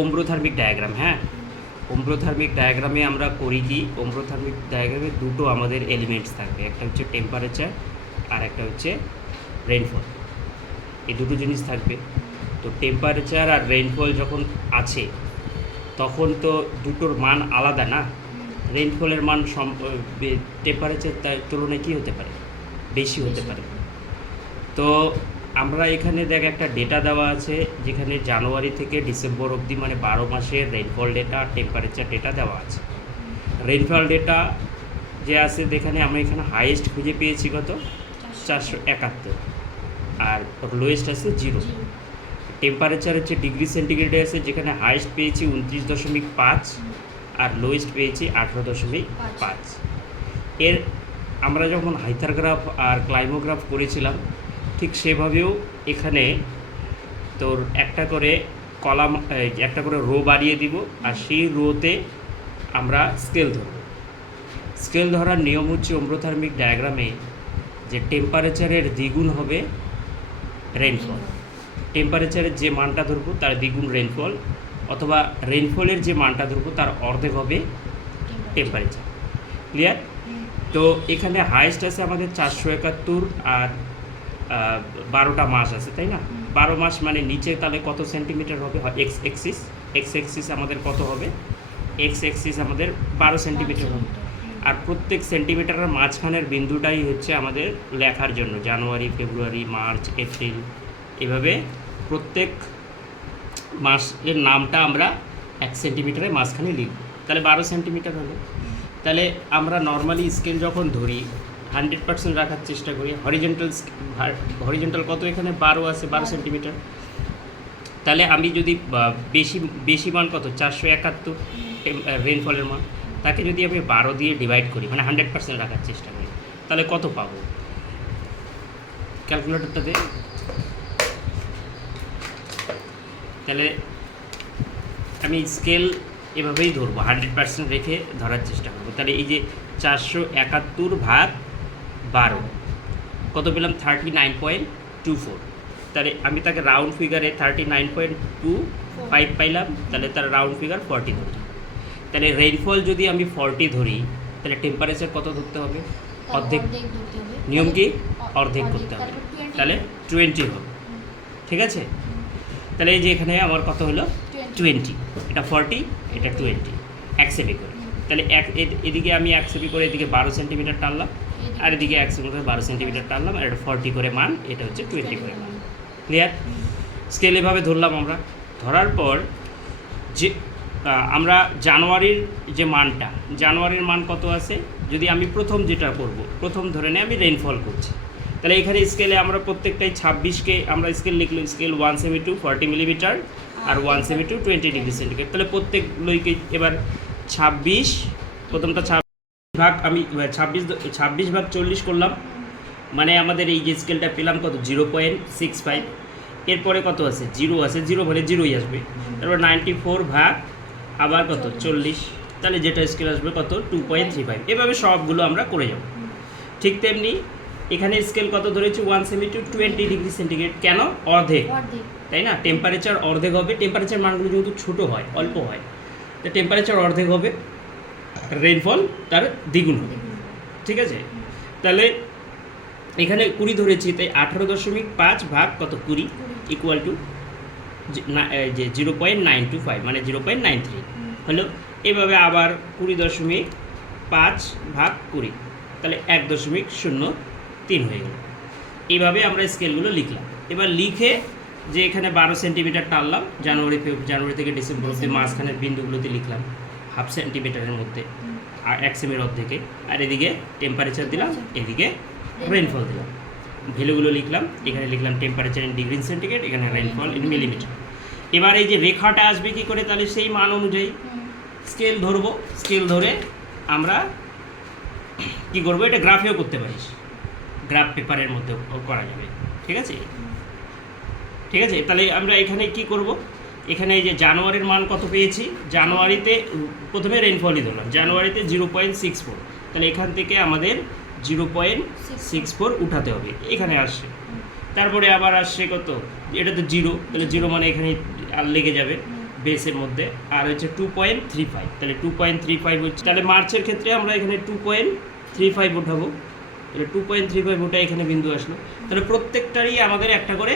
অম্ব্রোথার্মিক diagram. হ্যাঁ, অম্ব্রোথার্মিক ডায়াগ্রামে আমরা করি কি, অম্ব্রোথার্মিক ডায়াগ্রামে দুটো আমাদের এলিমেন্টস থাকবে, একটা হচ্ছে টেম্পারেচার আর একটা হচ্ছে রেইনফল। এই দুটো জিনিস থাকবে। তো টেম্পারেচার আর রেইনফল যখন আছে তখন তো দুটোর মান আলাদা না। রেইনফলের মান টেম্পারেচার তার তুলনায় কী হতে পারে, বেশি হতে পারে। তো আমরা এখানে দেখ একটা ডেটা দেওয়া আছে, যেখানে জানুয়ারি থেকে ডিসেম্বর অবধি মানে 12 মাসের রেইনফল ডেটা, টেম্পারেচার ডেটা দেওয়া আছে। রেইনফল ডেটা যে আছে যেখানে আমরা এখানে হাইয়েস্ট খুঁজে পেয়েছি কত, 471, আর লোয়েস্ট আছে 0। টেম্পারেচার হচ্ছে ডিগ্রি সেন্টিগ্রেডে আছে, যেখানে হাইয়েস্ট পেয়েছি 29.5 আর লোয়েস্ট পেয়েছি 18.5। এর আমরা যখন হাইথারগ্রাফ আর ক্লাইমোগ্রাফ করেছিলাম ঠিক সেভাবেও এখানে তোর একটা করে কলাম, একটা করে রো বাড়িয়ে দিব, আর সেই রোতে আমরা স্কেল ধরব। স্কেল ধরার নিয়ম হচ্ছে অম্ব্রোথার্মিক ডায়াগ্রামে যে টেম্পারেচারের দ্বিগুণ হবে রেইনফল, টেম্পারেচারের যে মানটা ধরবো তার দ্বিগুণ রেইনফল, অথবা রেইনফলের যে মানটা ধরবো তার অর্ধেক হবে টেম্পারেচার। ক্লিয়ার? তো এখানে হাইয়েস্ট আছে আমাদের 471, আর 12টা মাস আছে, তাই না? 12 মাস মানে নিচে তাহলে কত সেন্টিমিটার হবে, এক্স এক্সিস আমাদের কত হবে, এক্স এক্সিস আমাদের 12 সেন্টিমিটার হবে। আর প্রত্যেক সেন্টিমিটারের মাঝখানের বিন্দুটাই হচ্ছে আমাদের লেখার জন্য জানুয়ারি, ফেব্রুয়ারি, মার্চ, এপ্রিল, এভাবে প্রত্যেক মাসের নামটা আমরা 1 সেন্টিমিটারের মাঝখানে লিখব। তাহলে 12 সেন্টিমিটার হলো। তাহলে আমরা নর্মালি স্কেল যখন ধরি 100% রাখার চেষ্টা করি। হরিজেন্টাল কত, এখানে 12 আছে, 12 সেন্টিমিটার। তাহলে আমি যদি বেশি মান কত, 471 রেইনফলের মান, তাকে যদি আমি 12 দিয়ে ডিভাইড করি, মানে 100% রাখার চেষ্টা করি, তাহলে কত পাবো? ক্যালকুলেটরটাতে তাহলে আমি স্কেল এভাবেই ধরবো, 100% রেখে ধরার চেষ্টা করবো। তাহলে এই যে 471 ভাগ 12 কত পেলাম, 39.24। তাহলে আমি তাকে রাউন্ড ফিগারে 39.25 পাইলাম, তাহলে তার রাউন্ড ফিগার 40 ধরি। তাহলে রেইনফল যদি আমি 40 ধরি, তাহলে টেম্পারেচার কত ধরতে হবে, অর্ধেক। নিয়ম কি, অর্ধেক করতে হবে, তাহলে 20 হবে। ঠিক আছে? তাহলে এই যে এখানে আমার কত হলো, 20, এটা 40, এটা 20, 1 সেমি করে। তাহলে এদিকে আমি 1 সেমি করে এদিকে 12 সেন্টিমিটার টানলাম, আর এদিকে 1 সেমি করে 12 সেন্টিমিটার টানলাম, আর এটা 40 করে মান, এটা হচ্ছে 20 করে মান। ক্লিয়ার? স্কেল এভাবে ধরলাম আমরা। ধরার পর যে আমরা জানুয়ারির যে মানটা, জানুয়ারির মান কত আছে, যদি আমি প্রথম যেটা করব, প্রথম ধরে নিয়ে আমি রেইনফল করছি, তাহলে এখানে স্কেলে আমরা প্রত্যেকটাই 26কে আমরা স্কেল লিখলাম, স্কেল 1 সেমি টু 40 মিলিমিটার আর 1 সেমি টু 20 ডিগ্রি সেন্টিগ্রেড। তাহলে প্রত্যেকগুলোকে এবার 26, প্রথমটা 26 ভাগ, আমি 26 ভাগ 40 করলাম, মানে আমাদের এই যে স্কেলটা পেলাম কত, 0.65। এরপরে কত আছে, 0 আছে, 0 মানে 0ই আসবে। তারপর 94 ভাগ আবার কত, 40, তাহলে যেটা স্কেল আসবে কত, 2.35। এভাবে সবগুলো আমরা করে যাব। ঠিক তেমনি এখানে স্কেল কত ধরেছি, 1 সেমি টু 20 ডিগ্রি সেন্টিগ্রেড। কেন, অর্ধেক, তাই না? টেম্পারেচার অর্ধেক হবে, টেম্পারেচার মানগুলো যেহেতু ছোটো হয়, অল্প হয়, তো টেম্পারেচার অর্ধেক হবে, রেইনফল তার দ্বিগুণ হবে। ঠিক আছে? তাহলে এখানে 20 ধরেছি, তাই 18.5 ভাগ কত, 20 ইকুয়াল টু যে 0.925 মানে 0.93 হলো। এভাবে আবার 20.5 ভাগ 20, তাহলে 1.03 হয়ে গেল। এইভাবে আমরা স্কেলগুলো লিখলাম। এবার লিখে যে এখানে 12 সেন্টিমিটার টানলাম, জানুয়ারি থেকে ডিসেম্বর অব্দি মাঝখানের বিন্দুগুলোতে লিখলাম হাফ সেন্টিমিটারের মধ্যে, আর 1 সেমির অর্ধেকে, আর এদিকে টেম্পারেচার দিলাম, এদিকে রেইনফল দিলাম, ভ্যালুগুলো লিখলাম। এখানে লিখলাম টেম্পারেচার ইন ডিগ্রি সেন্টিগ্রেড, এখানে রেইনফল ইন মিলিমিটার। এবার এই যে রেখাটা আসবে কী করে, তাহলে সেই মান অনুযায়ী স্কেল ধরবো। স্কেল ধরে আমরা কী করবো, এটা গ্রাফেও করতে পারিস, গ্রাফ পেপারের মধ্যে করা যাবে। ঠিক আছে? ঠিক আছে, তাহলে আমরা এখানে কি করব, এখানে এই যে জানুয়ারির মান কত পেয়েছি, জানুয়ারিতে প্রথমে রেইনফলই ধরলাম, জানুয়ারিতে 0.64, তাহলে এখান থেকে আমাদের 0.64 উঠাতে হবে, এখানে আসছে। তারপরে আবার আসছে কত, এটা তো 0, তাহলে 0 মানে এখানে আর লেগে যাবে, বেসের মধ্যে, আর হচ্ছে 2.35, তাহলে 2.35 হচ্ছে, তাহলে মার্চের ক্ষেত্রে আমরা এখানে 2.35 উঠাবো, তাহলে 2.35 ওটা এখানে বিন্দু আসলো। তাহলে প্রত্যেকটারই আমাদের একটা করে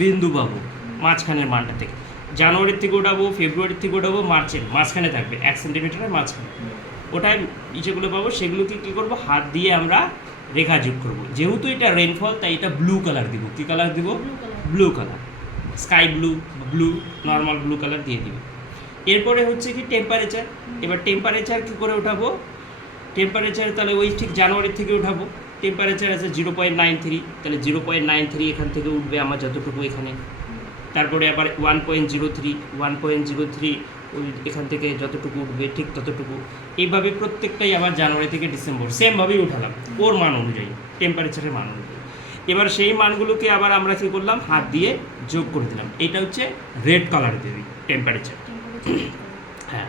বিন্দু পাবো মাঝখানের মানটা থেকে। জানুয়ারির থেকে ওঠাবো, ফেব্রুয়ারির থেকে ওঠাবো, মার্চের মাঝখানে থাকবে 1 সেন্টিমিটারের মাঝখানে, ওটাই যেগুলো পাবো সেগুলোকে কী করবো, হাত দিয়ে আমরা রেখা যোগ করবো। যেহেতু এটা রেনফল তাই এটা ব্লু কালার দিব। কী কালার দিব? Blue colour, sky blue, blue, normal blue colour দিয়ে দিব। এরপরে হচ্ছে কি টেম্পারেচার। এবার টেম্পারেচার কী করে ওঠাবো? টেম্পারেচার তাহলে ওই ঠিক জানুয়ারির থেকে ওঠাবো। টেম্পারেচার আছে 0.93, তাহলে 0.93 এখান থেকে উঠবে আমার যতটুকু এখানে। তারপরে আবার 1.03 ওই এখান থেকে যতটুকু উঠবে ঠিক ততটুকু। এইভাবে প্রত্যেকটাই আবার জানুয়ারি থেকে ডিসেম্বর সেমভাবেই উঠালাম ওর মান অনুযায়ী, টেম্পারেচারের মান অনুযায়ী। এবার সেই মানগুলোকে আবার আমরা কী করলাম, হাত দিয়ে যোগ করে দিলাম। এটা হচ্ছে রেড কালার দিয়ে টেম্পারেচার। হ্যাঁ,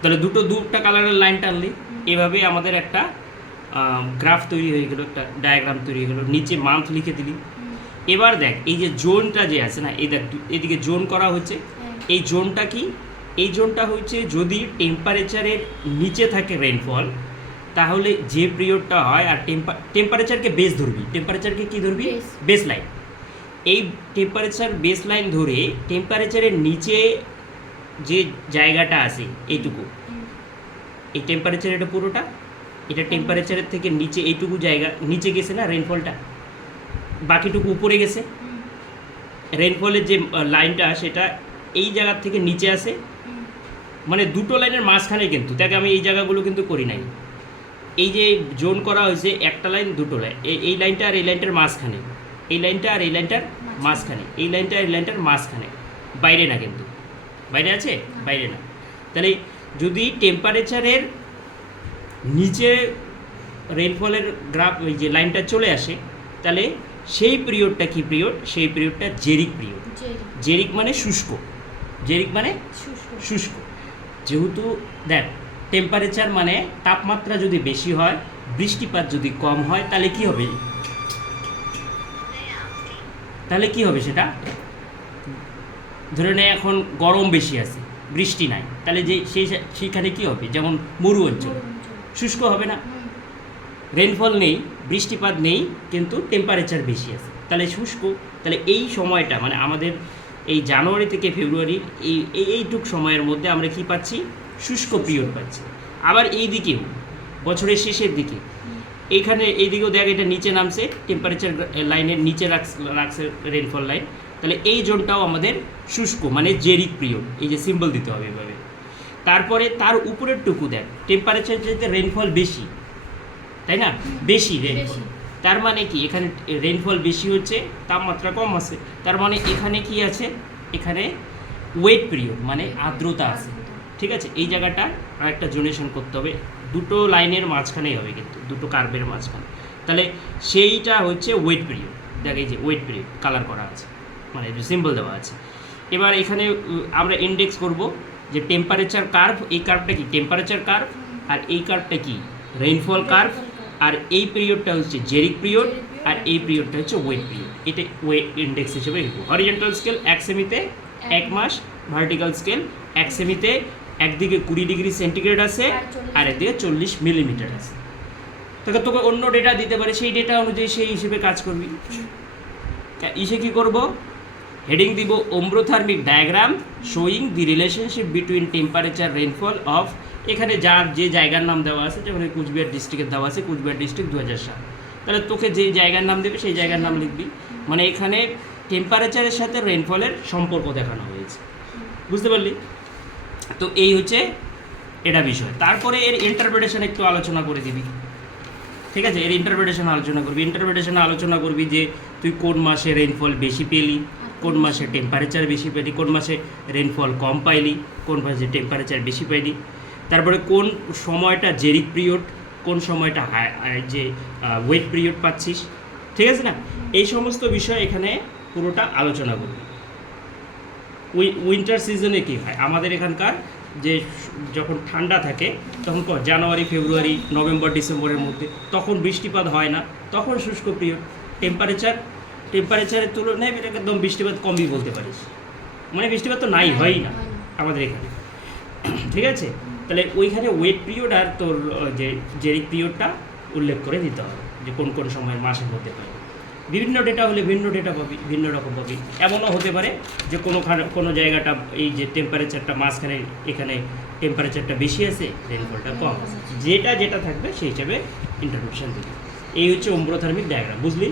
তাহলে দুটা কালারের লাইন টানলে এভাবেই আমাদের একটা গ্রাফ তৈরি হয়ে গেলো, একটা ডায়াগ্রাম তৈরি হয়ে গেলো। নিচে মান্থ লিখে দিলি। এবার দেখ এই যে জোনটা যে আছে না, এই দেখ এদিকে জোন করা হচ্ছে। এই জোনটা কি? এই জোনটা হচ্ছে যদি টেম্পারেচারের নিচে থাকে রেনফল, তাহলে যে পিরিয়ডটা হয়, আর টেম্পারেচারকে বেস ধরবি। টেম্পারেচারকে কি ধরবি? Base line. এই টেম্পারেচার বেস লাইন ধরে টেম্পারেচারের নিচে যে জায়গাটা আছে এইটুকু, এই টেম্পারেচার এটা পুরোটা, এটা টেম্পারেচারের থেকে নিচে এইটুকু জায়গা নিচে গেছে না রেনফলটা, বাকিটুকু উপরে গেছে। রেনফলের যে লাইনটা সেটা এই জায়গার থেকে নিচে আসে, মানে দুটো লাইনের মাঝখানে। কিন্তু দেখ আমি এই জায়গাগুলো কিন্তু করি নাই। এই যে জোন করা হয়েছে একটা লাইন দুটো লাইন, এই লাইনটা আর এই লাইনটার মাঝখানে, এই লাইনটা আর এই লাইনটার মাঝখানে, এই লাইনটা আর এই লাইনটার মাঝখানে, বাইরে না কিন্তু। বাইরে আছে? বাইরে না। তাহলে যদি টেম্পারেচারের নিচে রেনফলের গ্রাফ ওই যে লাইনটা চলে আসে, তাহলে সেই পিরিয়ডটা কি পিরিয়ড? সেই পিরিয়ডটা জেরিক পিরিয়ড। জেরিক মানে শুষ্ক, জেরিক মানে শুষ্ক। যেহেতু দেখ টেম্পারেচার মানে তাপমাত্রা যদি বেশি হয়, বৃষ্টিপাত যদি কম হয়, তাহলে কি হবে? তাহলে কি হবে সেটা? ধরে নে এখন গরম বেশি আছে, বৃষ্টি নাই, তাহলে যে সেইখানে কি হবে? যেমন মরু অঞ্চল, শুষ্ক হবে না? রেনফল নেই, বৃষ্টিপাত নেই, কিন্তু টেম্পারেচার বেশি আছে, তাহলে শুষ্ক। তাহলে এই সময়টা মানে আমাদের এই জানুয়ারি থেকে ফেব্রুয়ারির এইটুক সময়ের মধ্যে আমরা কি পাচ্ছি? শুষ্ক পিরিয়ড পাচ্ছি। আবার এই দিকেও বছরের শেষের দিকে এইখানে এইদিকেও দেখ এটা নিচে নামছে, টেম্পারেচার লাইনের নিচে রাখছে রেনফল লাইন। তাহলে এই জোনটাও আমাদের শুষ্ক মানে জেরিক পিরিয়ড। এই যে সিম্বল দিতে হবে এভাবে। তারপরে তার উপরের টুকু দেখ, টেম্পারেচার যেতে রেনফল বেশি, তাই না? বেশি রেনফল, তার মানে কি এখানে রেনফল বেশি হচ্ছে, তাপমাত্রা কম আছে, তার মানে এখানে কি আছে? এখানে ওয়েট পিরিয়ড মানে আর্দ্রতা আছে। ঠিক আছে, এই জায়গাটা আর একটা জোনেশন করতে হবে, দুটো লাইনের মাঝখানেই হবে কিন্তু, দুটো কার্ভের মাঝখানে। তাহলে সেইটা হচ্ছে ওয়েট পিরিয়ড। দেখ এই যে ওয়েট পিরিয়ড কালার করা আছে, মানে সিম্বল দেওয়া আছে। এবার এখানে আমরা ইন্ডেক্স করব যে টেম্পারেচার কার্ভ। এই কার্ভটা কি? Temperature curve. আর এই কার্ভটা কি? Rainfall curve. আর এই পিরিয়ডটা হচ্ছে জেরিক পিরিয়ড, আর এই পিরিয়ডটা হচ্ছে ওয়েট পিরিয়ড। এটা ওয়েট ইন্ডেক্স হিসেবে লিখব। হরিজন্টাল স্কেল 1 সেমিতে 1 মাস, ভার্টিক্যাল স্কেল 1 সেমিতে একদিকে 20 ডিগ্রি সেন্টিগ্রেড আছে আর একদিকে 40 মিলিমিটার আছে। তোকে অন্য ডেটা দিতে পারে, সেই ডেটা অনুযায়ী সেই হিসেবে কাজ করবি। ইসে কি করব? হেডিং দিব ombrothermic diagram showing the relationship between temperature rainfall of, এখানে যার যে জায়গার নাম দেওয়া আছে, যেমন কুচবিহার ডিস্ট্রিক্টের দেওয়া আছে, কুচবিহার ডিস্ট্রিক্ট 2007, তাহলে তোকে যে জায়গার নাম দেবে সেই জায়গার নাম লিখবি। মানে এখানে টেম্পারেচারের সাথে রেইনফলের সম্পর্ক দেখানো হয়েছে, বুঝতে পারলি? তো এই হচ্ছে এটা বিষয়। তারপরে এর ইন্টারপ্রিটেশন একটু আলোচনা করে দিবি। ঠিক আছে, এর ইন্টারপ্রিটেশন আলোচনা করবি। ইন্টারপ্রিটেশনে আলোচনা করবি যে তুই কোন মাসে রেইনফল বেশি পেলি, কোন মাসে টেম্পারেচার বেশি পেলি, কোন মাসে রেইনফল কম পাইলি, কোন মাসে টেম্পারেচার বেশি পাইলি। তারপরে কোন সময়টা জেরিক পিরিয়ড, কোন সময়টা যে ওয়েট পিরিয়ড পাচ্ছিস। ঠিক আছে না? এই সমস্ত বিষয় এখানে পুরোটা আলোচনা করবি। উইন্টার সিজনে কী হয় আমাদের এখানকার, যে যখন ঠান্ডা থাকে তখন জানুয়ারি ফেব্রুয়ারি নভেম্বর ডিসেম্বরের মধ্যে, তখন বৃষ্টিপাত হয় না, তখন শুষ্ক পিরিয়ড। টেম্পারেচারের তুলনায় এটাকে একদম বৃষ্টিপাত কমই বলতে পারিস, মানে বৃষ্টিপাত তো নাই, হয়ই না। আমাদের এখানে, ঠিক আছে? তাহলে ওইখানে ওয়েট পিরিয়ড আর তোর যে জেরিক পিরিয়ডটা উল্লেখ করে দিতে হবে যে কোন কোন সময়ের মাসের মধ্যে পাবে। বিভিন্ন ডেটা হলে ভিন্ন ডেটা পাবি, ভিন্ন রকম পাবি। এমনও হতে পারে যে কোনো জায়গাটা এই যে টেম্পারেচারটা মাঝখানে এখানে টেম্পারেচারটা বেশি আছে, রেনফলটা কম আছে, যেটা যেটা থাকবে সেই হিসাবে ইন্টারপ্রিটেশন দিবি। এই হচ্ছে অম্ব্রোথার্মিক ডায়াগ্রাম, বুঝলি?